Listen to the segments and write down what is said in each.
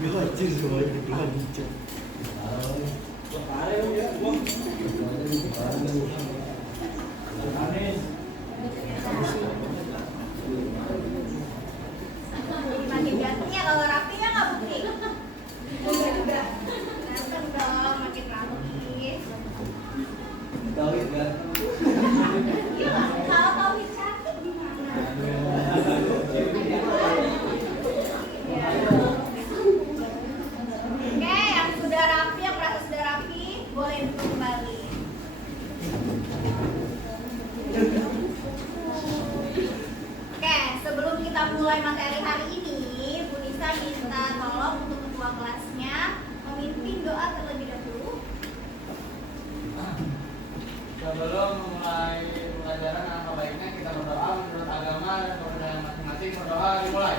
Gajir semuanya belanja. Makin gantengnya kalau rapinya nggak bukti. Enggak juga. Ganteng dong, makin rapi. Tauhid ganteng. Iya, kalau Tauhid cantik gimana? Oke, yang sudah rapi, yang merasa sudah rapi, boleh duduk kembali. Oke, sebelum kita mulai materi hari ini, Bu Nisa minta tolong untuk ketua kelasnya memimpin doa terlebih dahulu. Sebelum memulai pelajaran, alangkah baiknya kita berdoa menurut agama dan kepercayaan masing-masing. Berdoa dimulai.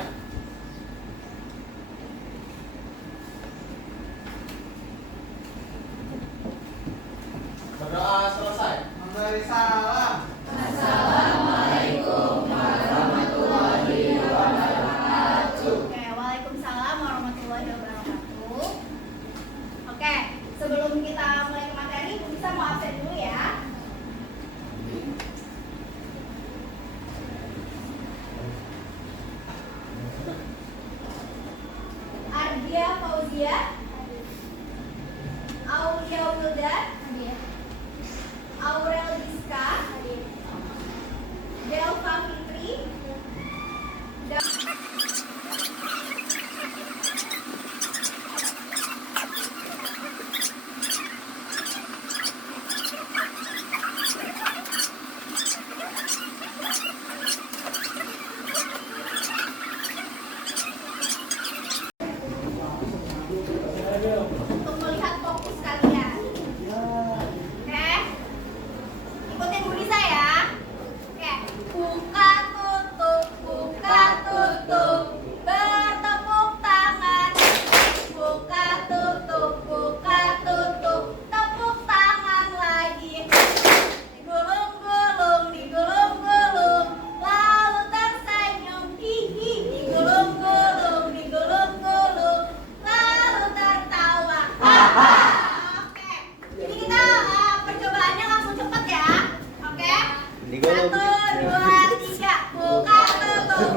Berdoa selesai. Memberi salam. Assalamualaikum warahmatullahi wabarakatuh. Oke, waalaikumsalam warahmatullahi wabarakatuh. Oke, sebelum kita mulai ke materi, Bu Nisa mau absen dulu ya. Ardia Fauzia, Aulia Wildan, Aurel Diska, Delva Fitri, untuk melihat fokus kalian. Oke, ikutin Bu Nisa ya. Oke, buka tutup, bertepuk tangan. Buka tutup, tepuk tangan lagi. Digulung-gulung, lalu tersenyum, hihi. Digulung-gulung, lalu tertawa. Oke, jadi kita percobaannya langsung cepet ya. Oke, 1, 2, 3. Buka tutup,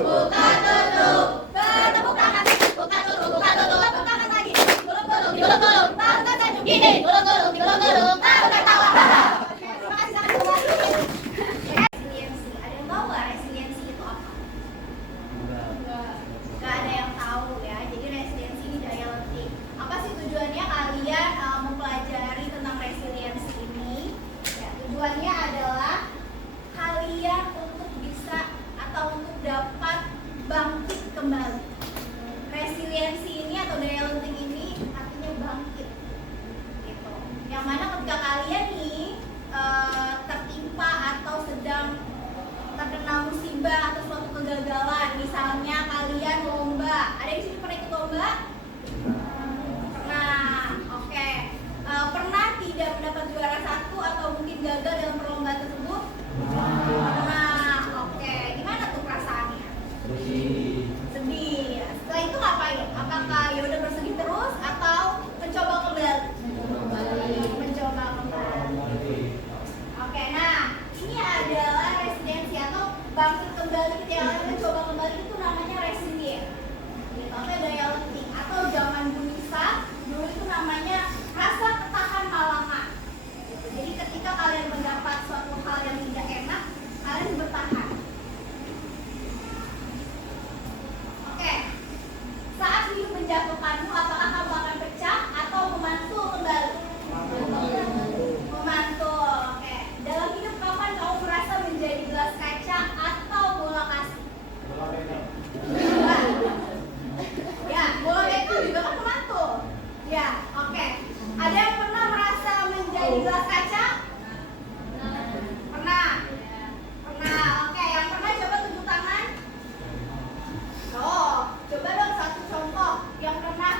bertepuk tangan. Buka tutup, tepuk tangan lagi. Digulung-gulung, lalu tersenyum, hihi. Digulung-gulung, lalu tertawa. Oke, terima kasih sangat buat resiliensi. Ada yang tahu nggak resiliensi itu apa? Nggak ada yang tahu ya. Jadi resiliensi ini daya letih. Apa sih tujuannya kalian mempelajari tentang resiliensi ini? Ya, tujuannya adalah kalian untuk bisa atau untuk dapat bangkit kembali. Resiliensi ini atau daya letih ini artinya bangkit. Gitu. Yang mana ketika kalian nih tertimpa atau sedang terkena musibah atau suatu kegagalan, misalnya kalian lomba, ada yang di sini pernah ikut lomba? Pernah, oke. Pernah tidak mendapat juara 1 atau mungkin gagal dalam perlombaan tersebut? Pernah, oke. Gimana tuh perasaannya? Sedih. Setelah itu ngapain? Apakah ya udah bersedih terus atau mencoba kembali? Mencoba kembali. Oke, nah ini adalah resiliensi atau bangkit kembali ketika kalian mencoba kembali, itu namanya resilient. Gitu, atau daya letih, atau zaman Bu Nisa dulu itu namanya rasa ketahan malangan. Gitu. Jadi ketika kalian mendapat suatu hal yang tidak enak, kalian bertahan. Oke, saat hidup menjatuhkanmu, apakah kamu akan pecah atau memantul kembali? Memantul. Oke, dalam hidup kapan kamu merasa menjadi gelas kaca atau bola kasih? Ya, bola beton juga kan memantul. Ya, oke. Ada yang pernah merasa menjadi gelas kaca? Pernah. Pernah. Oke, yang pernah coba tunjuk tangan. Oh, coba dong satu contoh yang pernah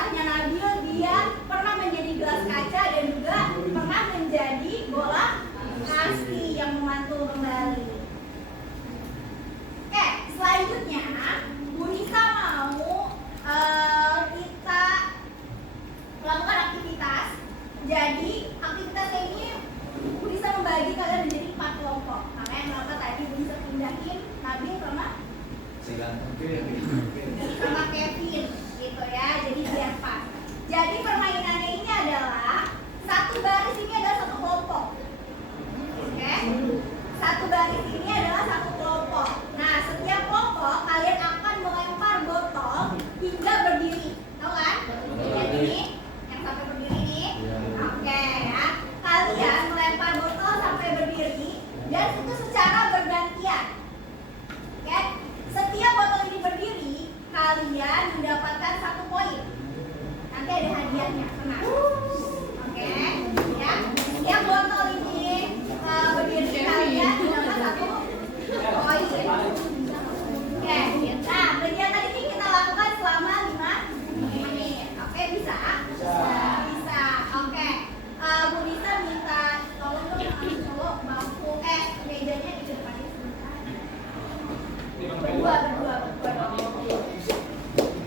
kisahnya Nabil, dia pernah menjadi gelas kaca dan juga pernah menjadi bola kasti yang memantul kembali. Oke, selanjutnya Bu Nisa mau kita melakukan aktivitas. Jadi aktivitas ini Bu Nisa membagi kalian menjadi 4 kelompok. Makanya kenapa tadi Bu Nisa pindahin Nabil sama Kevin gitu ya, jadi biar pas. Jadi permainannya ini adalah satu baris ini adalah satu kelompok. Oke? Satu baris ini adalah satu kelompok. Nah, setiap kelompok kalian akan melempar botol hingga berdiri. Tahu kan? Yang ini, yang sampai berdiri ini. Oke ya. Kalian melempar botol sampai berdiri dan itu secara bergantian. Oke? Setiap botol ini berdiri, kalian mendapatkan 1 poin. Nanti ada hadiahnya, tenang. Oke, ya. Setiap botol ini berdiri, kalian mendapat 1 poin. Oke, nah kegiatan ini kita lakukan selama 5 menit. Oke, bisa? Bisa. Oke. Bu Nisa minta tolong dong bangku mejanya di depannya sebentar. Berdua.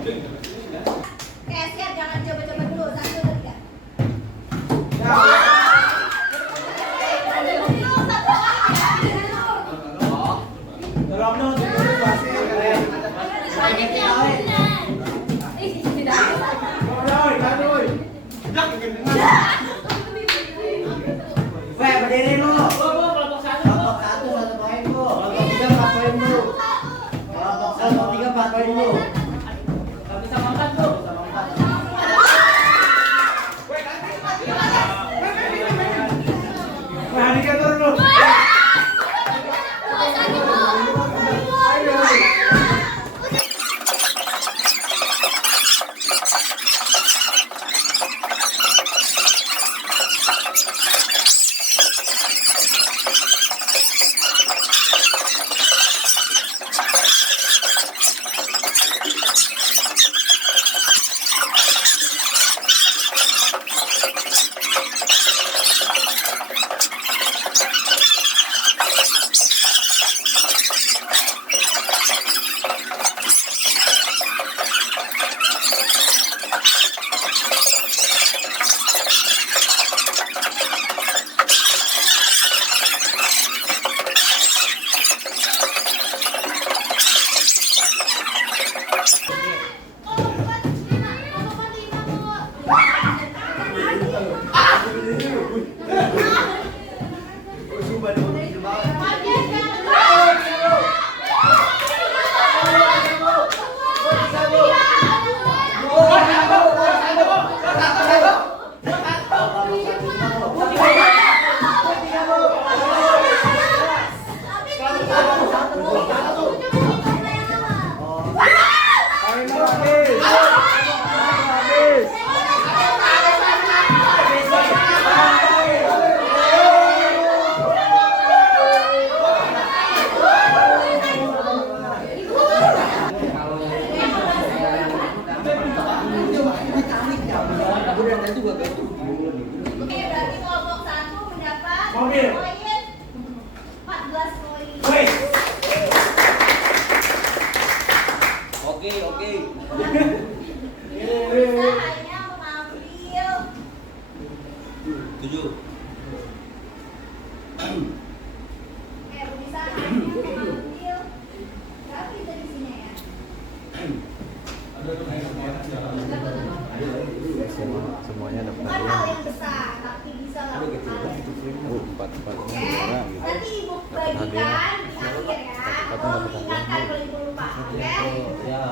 Oke, siap, jangan coba-coba dulu. 1, 2, 3. Tolong dong, pasti kalian. Berdiri lu. Kelompok 1 1 poin lu. Kelompok 3 4 poin lu. Kelompok 3 4 poin lu. Bisa makan tuh. Wah, ini kan turun lu. Oke, berarti kelompok 1 mendapat Mobil. poin 14 poin. Woi. Oke. Bisa hanya mengambil 7. Oke, bisa hanya mengambil berapa kita di sini ya? Semuanya dapat Bukan hal yang besar, tapi bisa lakukan. empat Oke, nanti ibu bagikan di akhir ya. Tolong diingatkan kalau ibu lupa. Oke. Ya.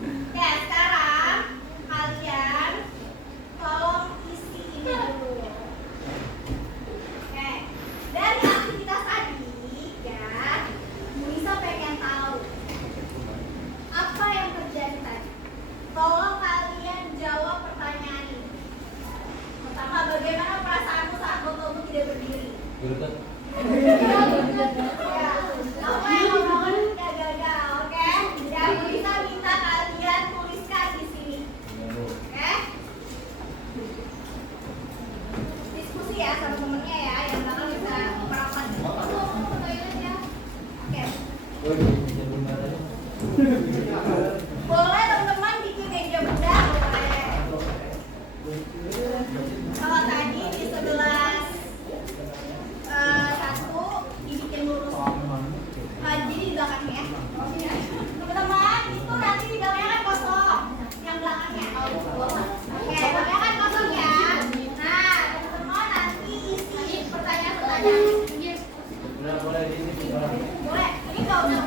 Oke, sekarang kalian tolong isi ini dulu. Oke, dari aktivitas tadi ya, Bu Nisa pengen tahu apa yang terjadi tadi. Tolong kalian jawab pertanyaan ini. Pertama, bagaimana perasaanmu saat botolmu tidak berdiri? Ya, apa yang ngomongan udah gagal, oke? Dan Bu Nisa minta kalian tuliskan di sini. Oke? Oke, namanya kan kosong ya. Nah, teman-teman nanti isi pertanyaan-pertanyaan. Udah boleh di sini. Boleh. Ini kalau udah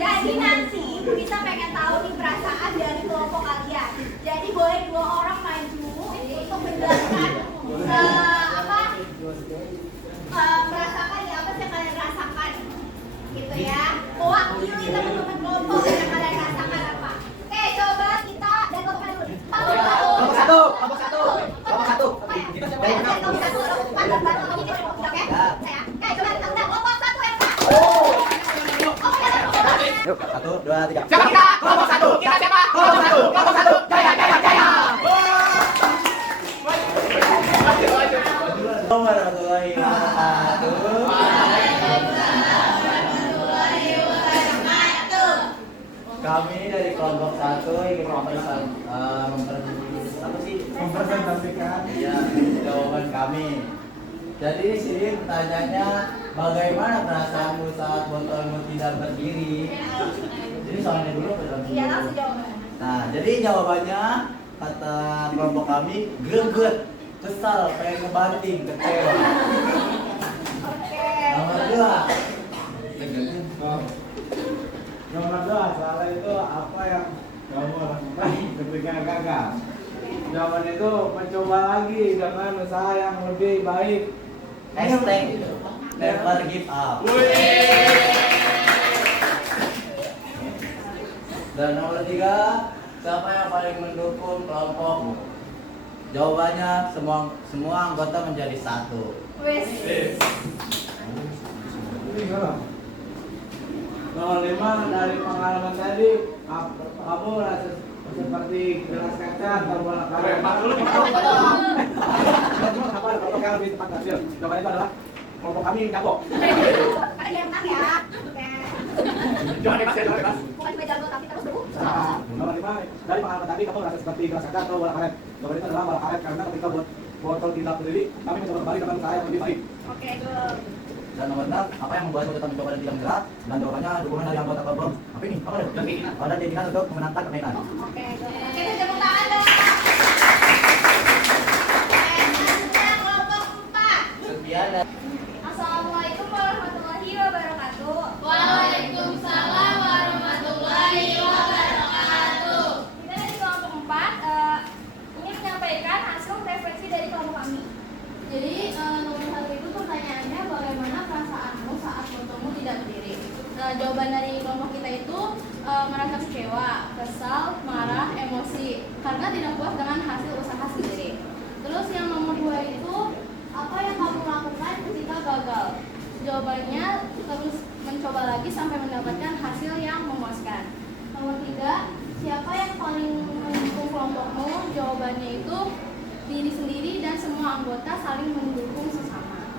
jadi nanti kita pengen tahu nih perasaan dari kelompok kalian. Jadi boleh 2 orang maju untuk menjelaskan merasakan ya apa sih yang kalian rasakan, gitu ya. Mewakili teman-teman kelompok yang kalian rasakan apa. Oke, coba kita dan kelompok dulu. Kelompok satu. Yuk, 1, 2, 3. Siapa kita? Kelompok 1. Kita siapa? Kelompok 1. Kelompok 1. Jaya, jaya, jaya. Assalamualaikum warahmatullahi wabarakatuh. Kami dari kelompok 1 ingin mempresentasikan jawaban kami. Jadi di sini pertanyaannya, bagaimana perasaanmu saat botolmu tidak berdiri? Jadi soalnya dulu Iya, langsung jawab. Nah, jadi jawabannya kata kelompok kami greget, kesal, pengen ngebanting, kecewa. Oke. Nomor 2. Nomor 2, soal itu apa yang kamu lakukan ketika gagal? Jawaban itu mencoba lagi dengan usaha yang lebih baik. Hashtag never give up. Dan nomor 3, siapa yang paling mendukung kelompokmu? Jawabannya semua anggota menjadi satu. Wes. Nomor 5, dari pengalaman tadi, kamu rasa seperti gelas kaca atau bola karet? Apa kelompok yang lebih tepat hasil? Jawabannya itu adalah kelompok kami jago. Ada yang menang ya. Oke. Jangan bebas ya, jangan bebas. Bukan cuma jago tapi terus dulu. Nomor 5, dari pengalaman tadi kamu rasa seperti gelas kaca atau bola karet? Jawabannya itu adalah bola karet karena ketika botol tidak berdiri, kami mencoba kembali dengan usaha yang lebih baik. Oke, good. Dan nomor 6, apa yang membuatmu tetap mencoba dan tidak menyerah? Dan jawabannya dukungan dari anggota kelompok. Apa ini? Apa ada? Pada keinginan untuk memenangkan permainan. Oke, good. Oke, tepuk tangan dong. Selanjutnya kelompok 4. Sekian dan Assalamualaikum warahmatullahi wabarakatuh. Waalaikumsalam warahmatullahi wabarakatuh. Kita dari kelompok 4 ingin menyampaikan hasil refleksi dari kelompok kami. Jadi nomor 1 itu pertanyaannya bagaimana perasaanmu saat botolmu tidak berdiri. Jawaban dari kelompok kita itu merasa kecewa, kesal, marah, emosi karena tidak puas dengan hasil usaha sendiri. Terus yang nomor 2 itu apa yang kamu lakukan ketika gagal? Jawabannya terus mencoba lagi sampai mendapatkan hasil yang memuaskan. Nomor 3, siapa yang paling mendukung kelompokmu? Jawabannya itu diri sendiri dan semua anggota saling mendukung sesama.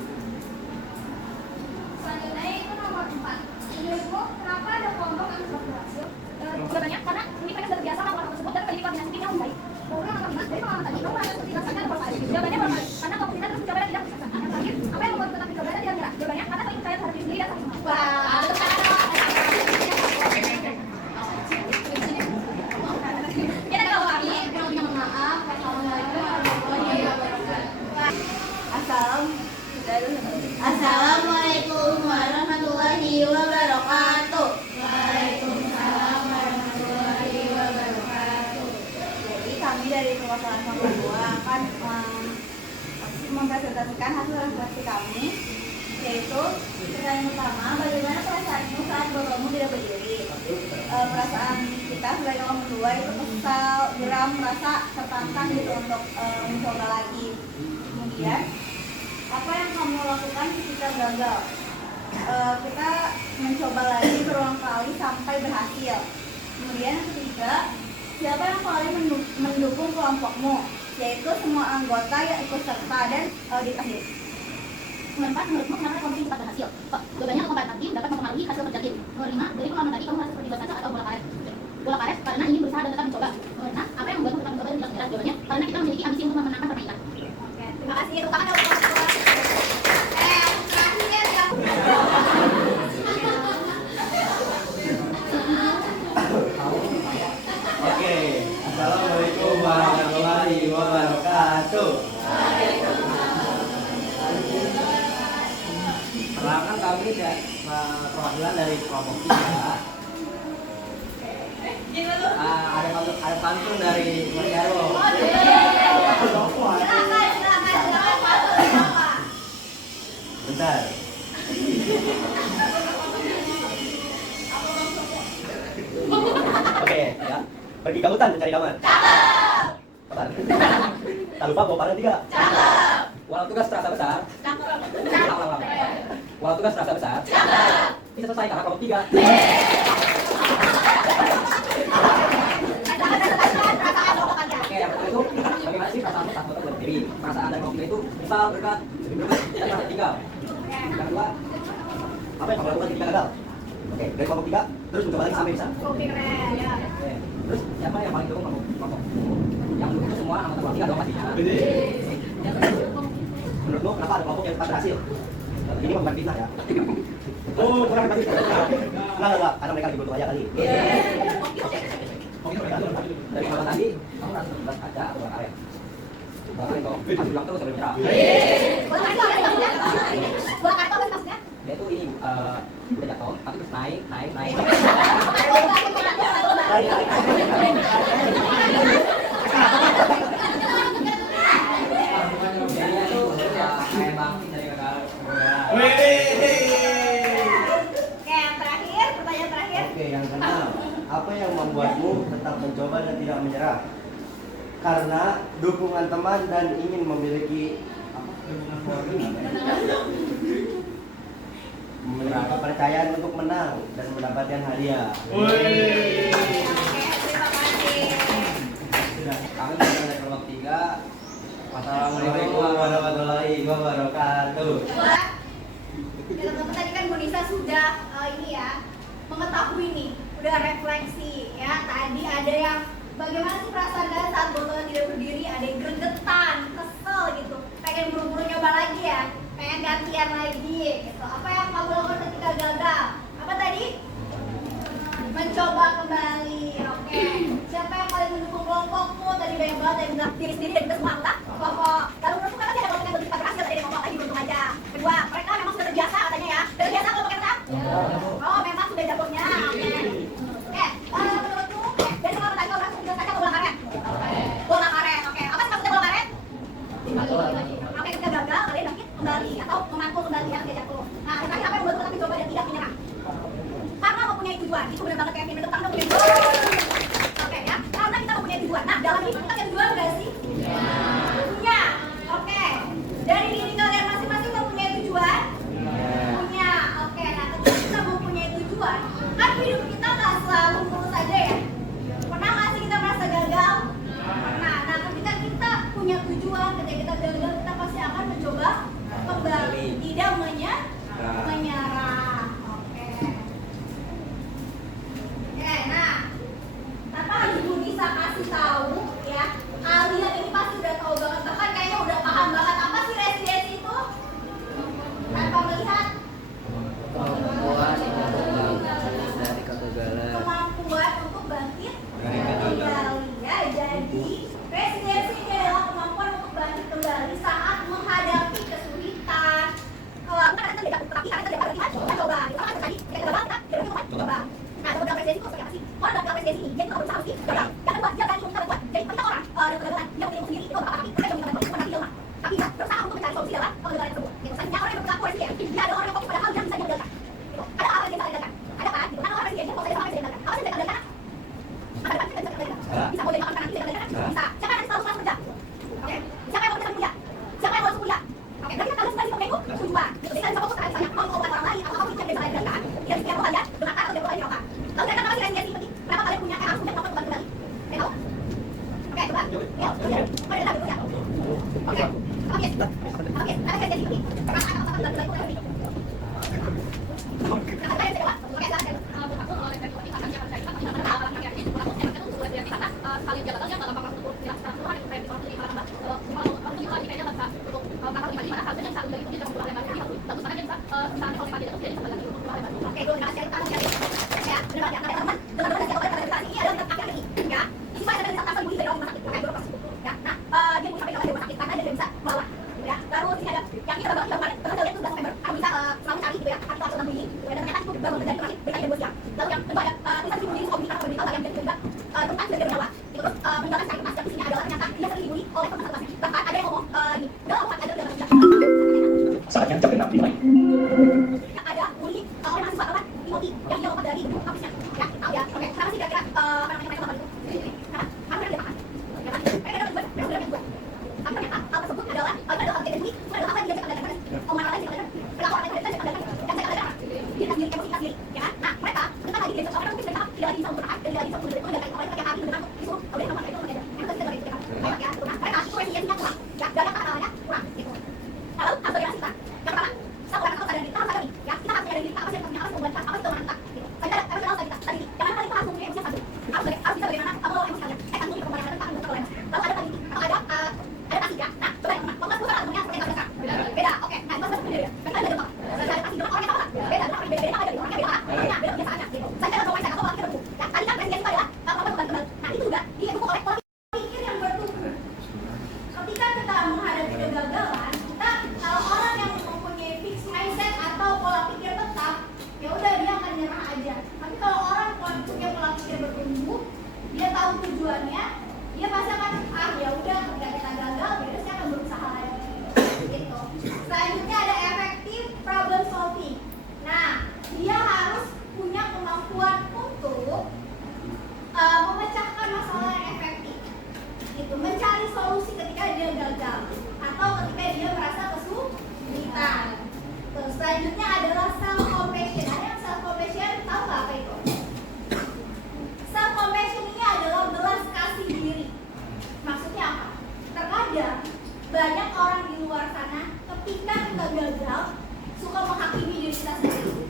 Selanjutnya itu nomor 4. Menurutmu kenapa ada kelompok yang sudah berhasil? Jawabannya karena ini mereka sudah terbiasa melakukan hal tersebut dan memiliki koordinasi tim yang baik. Lalu yang nomor 5, dari pengalaman tadi, kamu merasa seperti rasakan apa tadi? Jawabannya karena kelompok kita terus mencoba dan tidak sukses. Yang terakhir, apa yang membuat tetap mencoba dan tidak menyerah? Jawabannya karena saling percaya terhadap diri sendiri dan saling. Wah, Assalamualaikum warahmatullahi wabarakatuh. Waalaikumsalam warahmatullahi wabarakatuh. Jadi kami dari perwakilan Kelompok 2 akan mempresentasikan hasil refleksi kami, yaitu pertanyaan pertama, bagaimana perasaanmu saat bapakmu tidak berdiri? Perasaan kita sebagai kelompok 2 itu kesal, geram, merasa tertantang gitu untuk mencoba lagi. Kemudian apa yang kamu lakukan ketika gagal? Kita mencoba lagi berulang kali sampai berhasil. Kemudian yang ketiga, siapa yang paling mendukung kelompokmu? Yaitu semua anggota yang ikut serta dan audit akhir. Nomor 4, menurutmu kenapa kompetisi cepat berhasil? Jawabannya kompetitif dapat mempengaruhi hasil kerja tim. Nomor 5, dari pengalaman tadi kamu merasa seperti bola kaca atau bola karet? Bola karet karena ingin berusaha dan tetap mencoba. Nomor 6, apa yang membuatmu tetap mencoba dan tidak menyerah? Jawabannya karena kita memiliki ambisi untuk memenangkan permainan. Oke, terima kasih. Tepuk tangan dong. Terakhir yang Oke, assalamualaikum warahmatullahi wabarakatuh. Perkenalkan kami dari perwakilan dari kelompok 3. Ada pantun dari Mas Jarwo. Bentar. Oke, ya. Pergi ke hutan mencari daun. Bentar. Tak lupa bawa panah 3. Walau tugas terasa besar. Walau tugas terasa besar. Bisa selesai karena kelompok 3. Oke, yang pertama itu bagaimana sih perasaan saat bapak berdiri? Perasaan dari kelompok 3 itu misal berkat dan merasa tinggal. Yang kedua, apa yang kamu lakukan ketika gagal? Oke, dari kelompok 3 terus mencoba lagi sampai bisa. Oke, keren ya. Oke. Terus siapa yang paling dukung kelompok? Yang dukung itu semua anggota kelompok 3 dong pastinya. Menurutmu kenapa ada kelompok yang cepat berhasil? Ini bukan fitnah ya. Oh, kurang berarti. Enggak, karena mereka lagi butuh aja kali. Dari awal tadi, kamu merasa terlibat kaca atau karet? Bahkan itu, harus bilang terus sampai menyerah. Bola kartu apa maksudnya? Dia itu ini, udah jatuh, tapi terus naik. Jadinya tuh kayak bangkit dari gagal. Oke, yang terakhir, pertanyaan terakhir. Oke, yang keenam, apa yang membuatmu tetap mencoba dan tidak menyerah? Karena dukungan teman dan ingin memiliki memiliki kepercayaan untuk menang dan mendapatkan hadiah. Oke, terima kasih. Kami dari kelompok 3. Wassalamualaikum warahmatullahi wabarakatuh. Teman-teman tadi kan Bu Nisa sudah ini ya mengetahui nih, udah refleksi ya. Tadi ada yang bagaimana sih perasaan kalian saat botolnya tidak berdiri? Ada yang gregetan, kesel gitu, pengen buru-buru nyoba lagi ya, pengen gantian lagi gitu. Apa yang kamu lakukan ketika gagal? Apa tadi? Mencoba kembali. Oke. Siapa yang paling mendukung kelompokmu? Tadi banyak banget yang bilang diri sendiri dan kita semua anggota kelompok. Lalu menurutmu kan ada kelompok yang lebih cepat berhasil dari kelompok lagi beruntung aja. Kedua, mereka memang sudah terbiasa katanya ya. Sudah terbiasa kelompok kita? Oh, memang sudah jagonya. Oke. Menurutmu dari kelompok tadi orang sudah saja bola karet. Bola karet. Oke. Apa sih maksudnya bola karet? Oke, ketika gagal kalian bangkit kembali atau memangkul kembali yang jatuh. Nah, terakhir apa yang membuat tetap mencoba dan tidak menyerah? Karena mempunyai tujuan. Itu benar banget Kevin, untuk karena mempunyai tujuan. Oke ya, karena kita mempunyai tujuan. Nah, dalam hidup kita punya tujuan nggak sih? Punya. Oke. Dari diri kalian masing-masing mempunyai tujuan? Punya. Oke, nah ketika kita mempunyai tujuan, kan hidup kita nggak selalu mulus aja ya. Pernah nggak sih kita merasa gagal? Pernah. Nah, ketika kita punya tujuan, ketika kita gagal, kita pasti akan mencoba kembali. Tidak menyerah. Oke, nah, tanpa harus Bu Nisa kasih tahu ya, kalian ini pasti udah tahu banget, bahkan kayaknya udah paham banget apa sih resiliensi itu? Tanpa melihat dari kegagalan. kemampuan untuk bangkit kembali ya. Jadi resiliensi ini adalah kemampuan untuk bangkit kembali saat menghadapi kesulitan. Kalau Tapi karena kita tidak berarti coba. Itu kan tadi kita gagal, kita coba. Nah, dapat prestasi itu seperti apa sih? Orang dapat prestasi ini, dia itu berusaha mesti gagal. Jangan buat, dia berani untuk buat. Jadi ketika orang dapat kegagalan, dia punya sendiri itu apa? Mereka cuma mengalami lemah. Tapi dia berusaha untuk mencari solusi dalam kegagalan tersebut. Gitu. Selanjutnya orang yang berlaku resilient, dia adalah orang yang fokus pada hal yang bisa digagalkan. Gitu. Ada hal yang bisa digagalkan. Ada kan? Gitu. Karena orang resilient dia fokus pada hal yang bisa digagalkan. Apa sih yang bisa digagalkan? Masa depan kita bisa digagalkan. Bisa mau jadi makan nanti bisa digagalkan? Bisa. Siapa yang selalu kerja? Oke. Siapa yang mau kerja kuliah? Siapa yang mau kuliah? Oke. Berarti kita harus berani mengganggu tujuan. Gitu. Jadi kita bisa fokus pada misalnya mau mengobati orang lain atau apa yang bisa digagalkan. Dia bisa kalian dengan cara dia mulai dilakukan. Lalu kalian kenapa sih resilient penting? Kenapa kalian punya harus punya kemampuan kembali? Tahu? Oke, coba. Ya, mari kita berbicara. Oke. Oke. Oke. Ada kerja di sini. Karena apa-apa dalam itu lebih. Nah, kalian coba. Oke, silakan. Oke, dulu kita cari tahu ya. Ya, benar ya. Nah, teman-teman, dengan prestasi ini adalah tentang ini, ya. Ini ada bisa tanpa bunyi dari rumah sakit, kayak dulu pas. Ya. Nah, dia bisa sampai ke rumah sakit karena dia bisa bawa. Ya. Lalu di sini ada yang kita bawa kemarin, terus dia itu 12 November. Aku bisa selalu cari gitu ya. Aku harus tentang bunyi. Dan ternyata itu baru terjadi kemarin berkali 2 siang. Lalu yang kedua ada tulisan bunyi kopi atau berita yang juga tentang sebagai nyawa. Itu terus meninggalkan saya pas di sini adalah ternyata dia sering dibully oleh teman-teman. Bahkan ada yang ngomong ini, dalam ada Saatnya jam 6 dimulai. ada bully oleh mahasiswa teman Timothy yang dia lompat dari kampusnya. Ya, tahu ya. Oke, kenapa sih kira-kira apa namanya mereka lompat itu? Kenapa? Karena dia makan. Ya kan? Mereka dapat buat. Tapi ternyata hal tersebut adalah hal yang bully, adalah apa yang dia cakap dari omongan orang yang cakap dari perilaku orang yang cakap dari yang cakap dari dia sendiri emosi sendiri. Ya kan? Nah, mereka ketika lagi dia cakap orang mungkin mereka tidak lagi bisa bertahan, tidak lagi bisa mengendalikan orang yang hari dengan disuruh oleh nomor itu mengajar. Yang kita tidak bisa bertahan. Ya, nah, mereka koeficientnya kurang. Ya, dari kata-katanya kurang gitu. Lalu harus bagaimana sih, Pak? Yang pertama, kita bukan harus ada diri, kita harus ada nih. Ya, kita harus ada diri, kita harus ada membuat apa itu kita. Gitu. Tadi ada kenal tadi. Jangan kali itu harus mempunyai emosi satu. Harus bisa bagaimana kamu mau emosi kalian. Tentu di kemarin tentang untuk kalian. Lalu ada tadi, ada tadi ya. Nah, coba teman, mau putar temennya seperti apa? Beda. Oke. Nah, itu sebenarnya beda. Kan ada tempat. Ada tadi dulu orangnya sama. Beda, beda ada orangnya beda. Beda biasaannya gitu. Saya ada orang saya atau orang kita bertumbuh. Ya, tadi kan presiden itu adalah apa bukan kembali. Nah, itu juga didukung oleh pola pikir yang bertumbuh. Ketika kita menghadapi kegagalan, kita kalau orang yang mempunyai fixed mindset atau pola pikir tetap, ya udah dia akan nyerah aja. Tapi kalau orang punya pola pikir bertumbuh, dia tahu tujuannya, dia pasti akan ya udah ketika kita gagal, dia pasti akan berusaha lagi. Gitu. Selanjutnya ada effective problem solving. Nah, dia harus punya kemampuan untuk memecahkan masalah yang efektif. Gitu, mencari solusi ketika dia gagal atau ketika dia merasa kesulitan. Terus selanjutnya adalah self compassion. Ada yang self compassion, tahu nggak apa itu? Self compassion ini adalah belas kasih diri. Maksudnya apa? Terkadang banyak orang di luar sana ketika kita gagal suka menghakimi diri kita sendiri.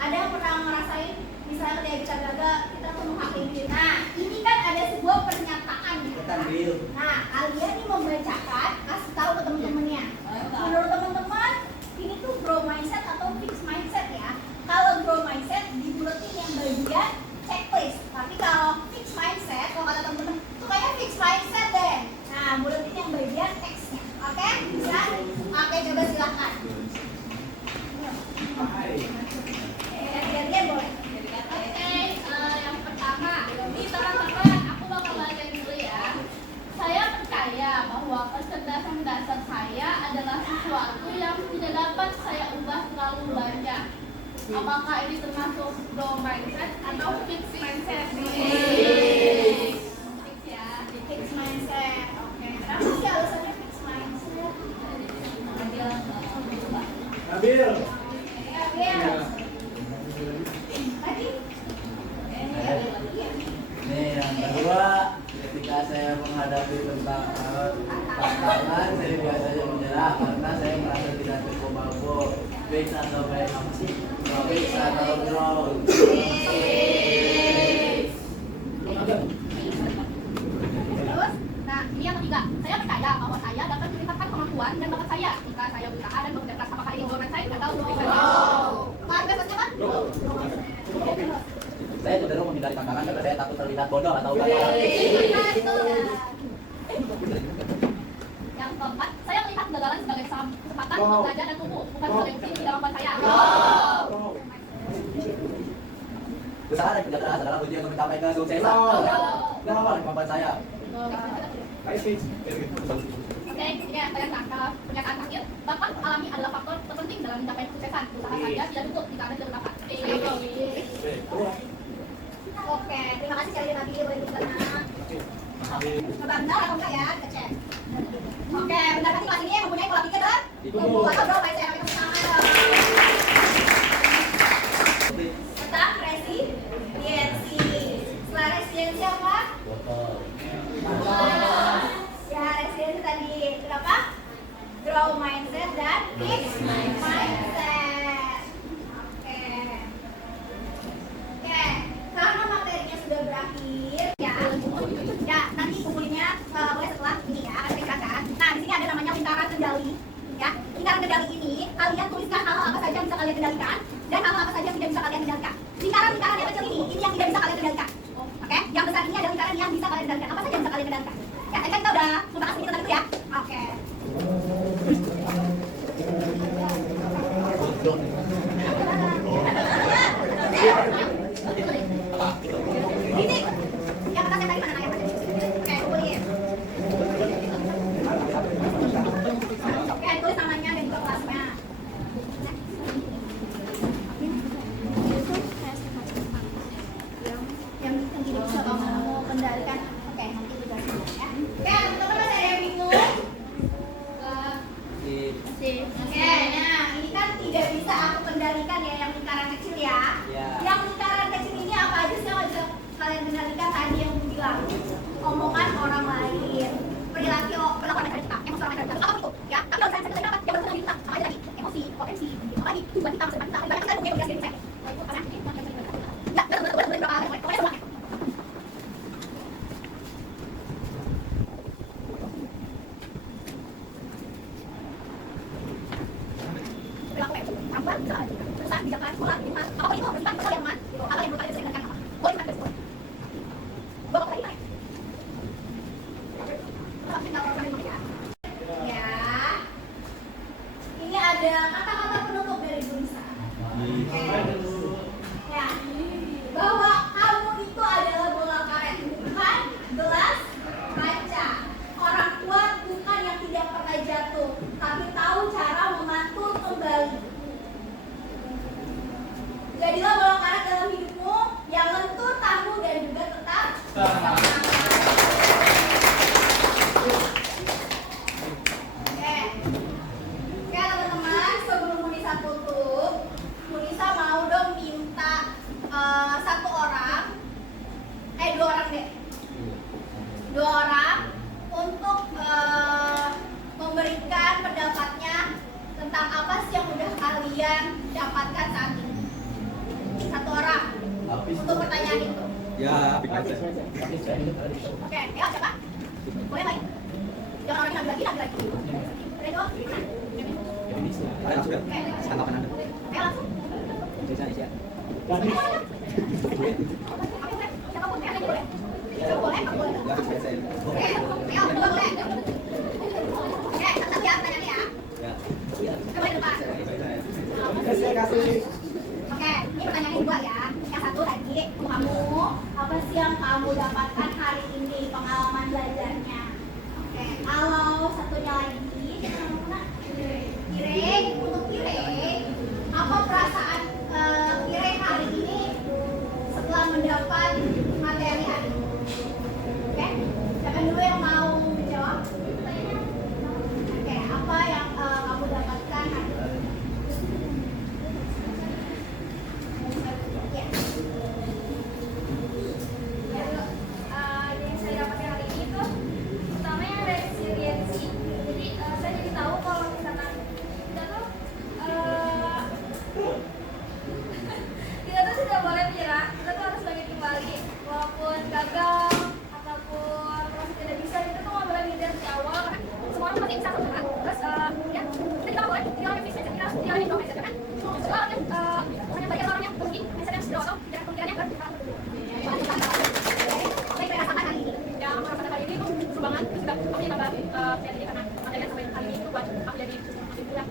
Ada yang pernah ngerasain misalnya ketika kita gagal kita tuh menghakimi diri. Nah, ini kan ada sebuah pernyataan ya. Nah, kalian ini membacakan, kasih tahu ke teman-temannya. Menurut teman-teman, ini tuh grow mindset atau fixed mindset ya. Kalau grow mindset dibuletin yang bagian checklist. Tapi kalau fixed mindset, kalau kata teman-teman, tuh kayaknya fixed mindset deh. Nah, buletin yang bagian teksnya. Oke? Bisa? Oke, coba silakan. Gantian boleh. Oke, yang pertama, ini teman-teman, aku bakal bacain dulu ya. Saya percaya bahwa kecerdasan dasar saya adalah sesuatu yang tidak dapat saya ubah terlalu banyak. Apakah ini termasuk grow mindset atau fixed mindset? Fix ya, Fixed mindset. Oke. Kenapa sih alasannya fixed mindset? Nabil. Ya. Lagi? Nih yang kedua, ketika saya menghadapi tantangan, saya biasanya menyerah karena saya merasa tidak cukup mampu. Fix atau baik apa sih? Fix atau grow? Terus, nah ini yang ketiga, saya percaya bahwa saya dapat meningkatkan kemampuan dan bakat saya jika saya berusaha dan bekerja keras. Apakah ini grow mindset atau grow mindset? Marketnya kan? Saya cenderung menghindari tantangan karena saya takut terlihat bodoh atau gagal. Yang Yang keempat, saya melihat kegagalan sebagai kesempatan untuk belajar dan tumbuh, bukan sebagai bukti ketidakmampuan saya. Usaha dan kerja keras adalah kunci untuk mencapai kesuksesan. Kemampuan kemampuan saya. Oke, ini pernyataan terakhir. Bakat alami adalah faktor terpenting dalam mencapai kesuksesan. Usaha saja tidak cukup jika Anda tidak berbakat. Oke, terima kasih sekali lagi boleh dikenal. Benar atau enggak ya? Kita cek. Oke, benar kan kelas ini yang mempunyai pola pikir dan tumbuh atau bro, baik saya ambil tangan. Tentang resiliensi. Setelah resiliensi apa? Ya, resiliensi tadi berapa? Grow mindset dan fix mindset. Oke. Oke, karena materinya sudah berakhir ya. Ya, nanti kumpulinnya boleh setelah ini ya, akan dikerjakan. Nah, di sini ada namanya lingkaran kendali. Ya, lingkaran kendali ini kalian tuliskan hal-hal apa saja yang bisa kalian kendalikan dan hal-hal apa saja yang tidak bisa kalian kendalikan. Lingkaran-lingkaran yang kecil ini yang tidak bisa kalian kendalikan. Oke, yang besar ini ada lingkaran yang bisa kalian kendalikan. Apa saja yang bisa kalian kendalikan? Ya, tadi kan kita udah membahas sedikit tentang itu ya. Oke. Ini yang atas yang tadi mana yang oke, kumpulin. Oke, tulis namanya dan juga kelasnya. Yang gini bisa kamu kendalikan. Oke, nanti dijelasin ya. Oke, teman-teman masih ada yang bingung? Oke, nah ini kan tidak bisa aku kendalikan ya yang lingkaran kecil ya. Yang lingkaran kecil ini apa aja sih yang nggak bisa kalian kendalikan tadi yang aku bilang? Omongan orang lain, perilaku perlakuan negara kita, emosi orang negara kita, apa itu? Ya, tapi kalau saya kendalikan apa? Yang benar-benar kita, apa aja lagi? Emosi, potensi, apa lagi? Tujuan kita, masa depan kita, ibaratnya kita punya tugas diri saya. Karena ya, benar-benar berapa hal, pokoknya semuanya. Ini ada kata-kata penutup dari Bu Nisa. Ya, bahwa kamu itu adalah bola karet, bukan gelas kaca. Orang kuat bukan yang tidak pernah jatuh, tapi tahu cara memantul kembali. Jadilah bola karet dalam hidupmu yang lentur, tangguh, dan juga tetap semangat. Oke teman-teman, sebelum Munisa tutup, Munisa mau dong minta dua orang untuk memberikan pendapatnya tentang apa sih yang udah kalian dapatkan saat ini. Satu orang untuk pertanyaan itu. Ya, Oke, ya siapa? Boleh lagi? Jangan orang yang lagi lagi. Redo? ada langsung ya? Tanggapan Anda. Ya langsung. Indonesia. Siapapun, ya boleh. Boleh, nggak boleh. Oke, ya berdua boleh. Oke, tetap ya pertanyaannya ya. Coba di depan. Oke, ini pertanyaan kedua ya. Yang satu tadi, kamu apa sih yang kamu dapatkan hari ini pengalaman belajarnya? Oke, kalau satunya lagi, Kireng, untuk Kireng, apa perasaan Kireng hari ini setelah mendapat materi hari ini? Oke, siapa dulu yang mau menjawab? Oke, apa yang kamu dapatkan hari ini? Ya. Yang saya dapatkan hari ini tuh pertama yang resiliensi. Jadi saya jadi tahu kalau misalkan kita tuh kita tuh tidak boleh menyerah. Kita tuh harus bangkit kembali walaupun gagal ataupun masih tidak bisa. Kita tuh nggak boleh minder di awal. Semua orang pasti bisa bergerak. Terus ya kita juga boleh tinggal orang yang bisa kita tinggal yang bisa kan. Soalnya banyak banyak orang yang mungkin misalnya sudah atau tidak pemikirannya bergerak. Baik, saya rasakan hari ini. Ya, aku rasakan hari ini tuh seru banget. Sudah kami tambah jadi karena materi buat aku jadi kesimpulan.